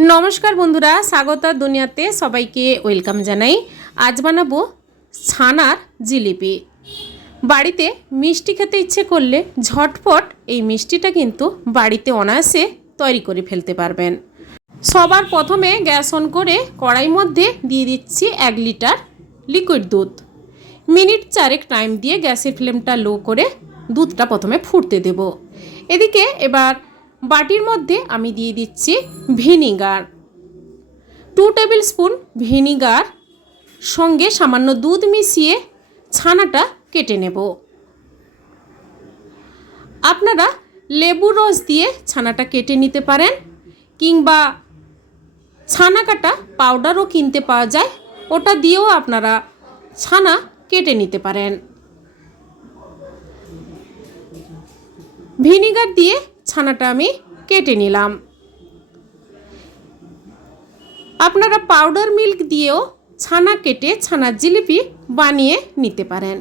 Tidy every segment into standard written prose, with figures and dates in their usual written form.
नमस्कार बंधुरा स्वागत दुनियाते सबाइके वेलकाम जानाई। आज बानाबो छानार जिलिपि। बाड़ीते मिष्टि खेते इच्छे करले झटपट এই মিষ্টিটা কিন্তু বাড়িতে অনায়াসে তৈরি করে ফেলতে পারবেন। সবার প্রথমে গ্যাস অন করে কড়াইর মধ্যে দিয়ে দিচ্ছি 1 লিটার লিকুইড দুধ। মিনিট 4 টাইম দিয়ে গ্যাসের ফ্লেমটা লো করে দুধটা প্রথমে ফুটতে দেব। এদিকে এবার বাটির মধ্যে আমি দিয়ে দিচ্ছি ভিনিগার, 2 টেবিল স্পুন ভিনিগার সঙ্গে সামান্য দুধ মিশিয়ে ছানাটা কেটে নেব। আপনারা লেবুর রস দিয়ে ছানাটা কেটে নিতে পারেন, কিংবা ছানা কাটা পাউডারও কিনতে পাওয়া যায়, ওটা দিয়েও আপনারা ছানা কেটে নিতে পারেন। ভিনিগার দিয়ে ছানাটা আমি কেটে নিলাম। আপনারা পাউডার মিল্ক দিয়েও ছানা কেটে ছানার জিলিপি বানিয়ে নিতে পারেন।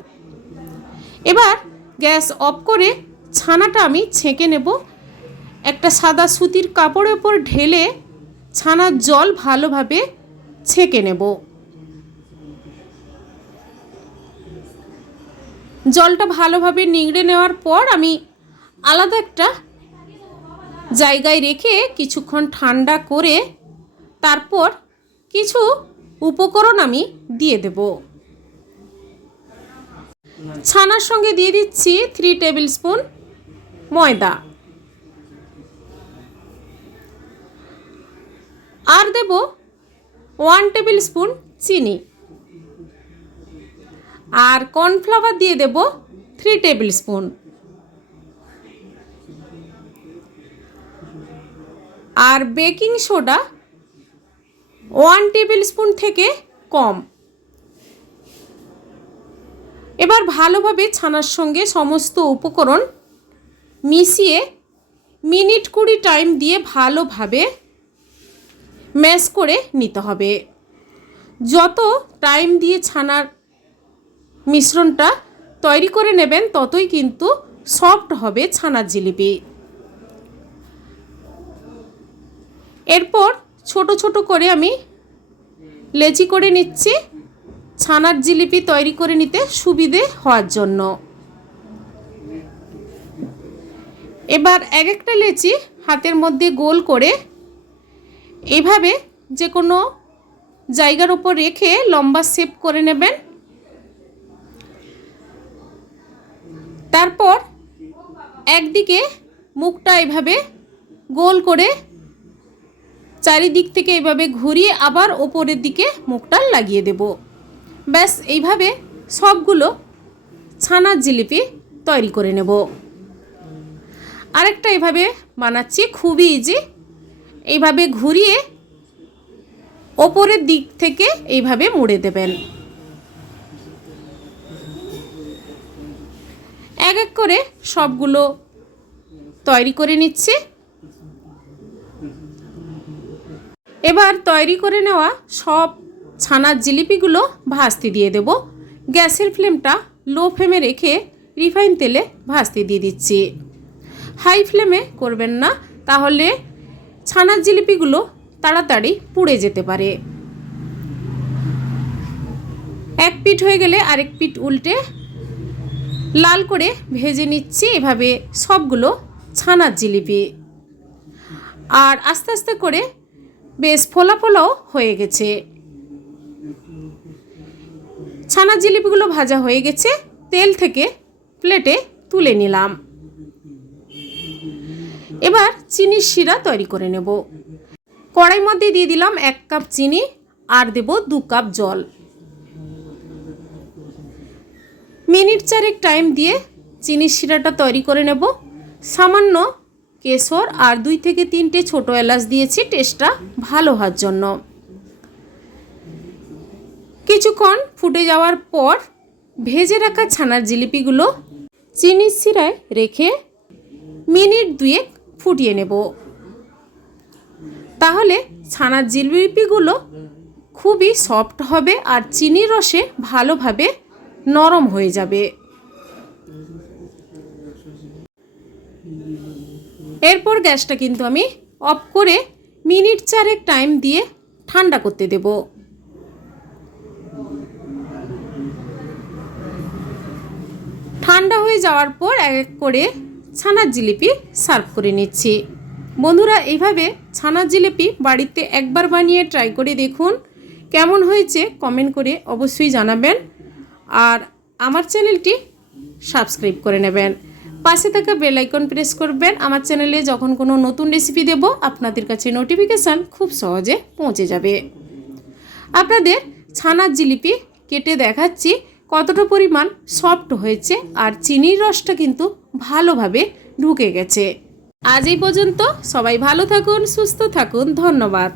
এবার গ্যাস অফ করে ছানাটা আমি ছেঁকে নেব। একটা সাদা সুতির কাপড়ের উপর ঢেলে ছানার জল ভালোভাবে ছেঁকে নেব। জলটা ভালোভাবে নিংড়ে নেওয়ার পর আমি আলাদা একটা জায়গায় রেখে কিছুক্ষণ ঠান্ডা করে তারপর কিছু উপকরণ আমি দিয়ে দেব। ছানার সঙ্গে দিয়ে দিচ্ছি 3 টেবিল স্পুন ময়দা, আর দেব 1 টেবিল স্পুন চিনি, আর কর্নফ্লাওয়ার দিয়ে দেব 3 টেবিল স্পুন, আর বেকিং সোডা 1 টেবিল স্পুন থেকে কম। এবার ভালোভাবে ছানার সঙ্গে সমস্ত উপকরণ মিশিয়ে মিনিট 20 টাইম দিয়ে ভালোভাবে ম্যাশ করে নিতে হবে। যত টাইম দিয়ে ছানার মিশ্রণটা তৈরি করে নেবেন ততই কিন্তু সফট হবে ছানার জিলিপি। এরপর ছোট ছোট করে আমি লেচি করে নিচ্ছি ছানার জিলিপি তৈরি করে নিতে সুবিধে হওয়ার জন্য। এবার এক একটা লেচি হাতের মধ্যে গোল করে এইভাবে যে কোনো জায়গার উপর রেখে লম্বা শেপ করে নেবেন। তারপর একদিকে মুখটা এইভাবে গোল করে চারিদিক থেকে এইভাবে ঘুরিয়ে আবার ওপরের দিকে মুখটা লাগিয়ে দেব। ব্যাস এইভাবে সবগুলো ছানার জিলিপি তৈরি করে নেব। আরেকটা এইভাবে বানাচ্ছি, খুবই ইজি। এইভাবে ঘুরিয়ে ওপরের দিক থেকে এইভাবে মুড়ে দেবেন। এক এক করে সবগুলো তৈরি করে নিচ্ছি। এবার তৈরি করে নেওয়া সব ছানার জিলিপিগুলো ভাজতে দিয়ে দেব। গ্যাসের ফ্লেমটা লো ফ্লেমে রেখে রিফাইন তেলে ভাজতে দিয়ে দিচ্ছি। হাই ফ্লেমে করবেন না, তাহলে ছানার জিলিপিগুলো তাড়াতাড়ি পুড়ে যেতে পারে। এক পিঠ হয়ে গেলে আরেক পিঠ উল্টে লাল করে ভেজে নিচ্ছি এভাবে সবগুলো ছানার জিলিপি। আর আস্তে আস্তে করে বেশ ফোলা ফোলাও হয়ে গেছে। ছানার জিলিপিগুলো ভাজা হয়ে গেছে, তেল থেকে প্লেটে তুলে নিলাম। এবার চিনির শিরা তৈরি করে নেব। কড়াইয়ের মধ্যে দিয়ে দিলাম 1 কাপ চিনি, আর দেব 2 কাপ জল। মিনিট 4 টাইম দিয়ে চিনির শিরাটা তৈরি করে নেব। সামান্য কেশর আর 2 থেকে 3টে ছোট এলাচ দিয়েছি টেস্টটা ভালো হওয়ার জন্য। কিছুক্ষণ ফুটে যাওয়ার পর ভেজে রাখা ছানার জিলিপিগুলো চিনির শিরায় রেখে মিনিট 2 ফুটিয়ে নেব। তাহলে ছানার জিলিপিগুলো খুবই সফট হবে আর চিনির রসে ভালোভাবে নরম হয়ে যাবে। এরপর গ্যাসটা কিন্তু আমি অফ করে মিনিট 4 টাইম দিয়ে ঠান্ডা করতে দেব। ঠান্ডা হয়ে যাওয়ার পর এক এক করে ছানার জিলিপি সার্ভ করে নিচ্ছি। বন্ধুরা, এইভাবে ছানার জিলিপি বাড়িতে একবার বানিয়ে ট্রাই করে দেখুন, কেমন হয়েছে কমেন্ট করে অবশ্যই জানাবেন। আর আমার চ্যানেলটি সাবস্ক্রাইব করে নেবেন, পাশে থাকা বেল আইকন প্রেস করবেন। আমার চ্যানেলে যখন কোনো নতুন রেসিপি দেব আপনাদের কাছে নোটিফিকেশান খুব সহজে পৌঁছে যাবে। আপনাদের ছানার জিলিপি কেটে দেখাচ্ছি কতটা পরিমাণ সফট হয়েছে, আর চিনির রসটা কিন্তু ভালোভাবে ঢুকে গেছে। আজ এই পর্যন্ত, সবাই ভালো থাকুন, সুস্থ থাকুন, ধন্যবাদ।